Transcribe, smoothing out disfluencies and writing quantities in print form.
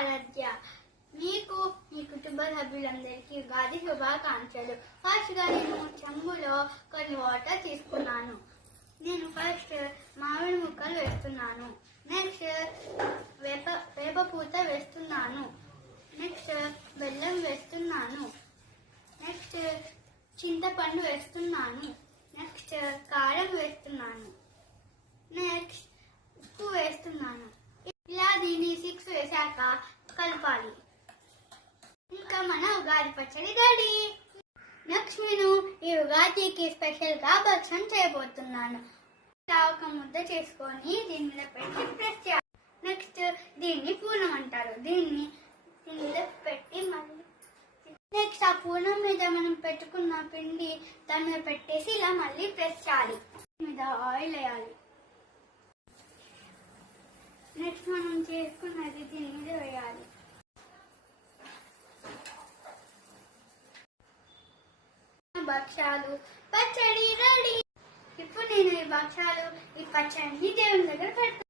ఆరాధ్య. మీకు మీ కుటుంబ సభ్యులందరికీ ఉగాది శుభాకాంక్షలు. ఫస్ట్ గా నేను చెంబులో కొన్ని వాటర్ తీసుకున్నాను. నేను ఫస్ట్ మామిడి ముక్కలు వేస్తున్నాను. నెక్స్ట్ వేప పూత వేస్తున్నాను. నెక్స్ట్ బెల్లం వేస్తున్నాను. నెక్స్ట్ చింతపండు వేస్తున్నాను. నెక్స్ట్ కారం వేస్తున్నాను. నెక్స్ట్ ఉప్పు వేస్తున్నాను. ఇలా దీన్ని 6 వేసాక కలపాలి. ఇంకా మన ఉగాది పచ్చడి రెడీ. నెక్స్ట్ నేను ఈ ఉగాదికి స్పెషల్ గా భక్షం చేయబోతున్నాను. ఇలా ఒక ముద్ద చేసుకొని దీని మీద పెట్టి ప్రెస్ చేయాలి. నెక్స్ట్ దీన్ని పూర్ణం అంటారు. దీన్ని దీని మీద పెట్టి మళ్ళీ నెక్స్ట్ ఆ పూర్ణం మీద మనం పెట్టుకున్న పిండి దాని మీద పెట్టేసి ఇలా మళ్ళీ ప్రెస్ చేయాలి. మీద ఆయిల్ వేయాలి. నెక్స్ట్ మనం చేసుకున్నది దీని మీద వేయాలి. భక్షాలు పచ్చడి రెడీ. ఇప్పుడు నేను ఈ భక్షాలు ఈ పచ్చడిని దేవుని దగ్గర పెడతాను.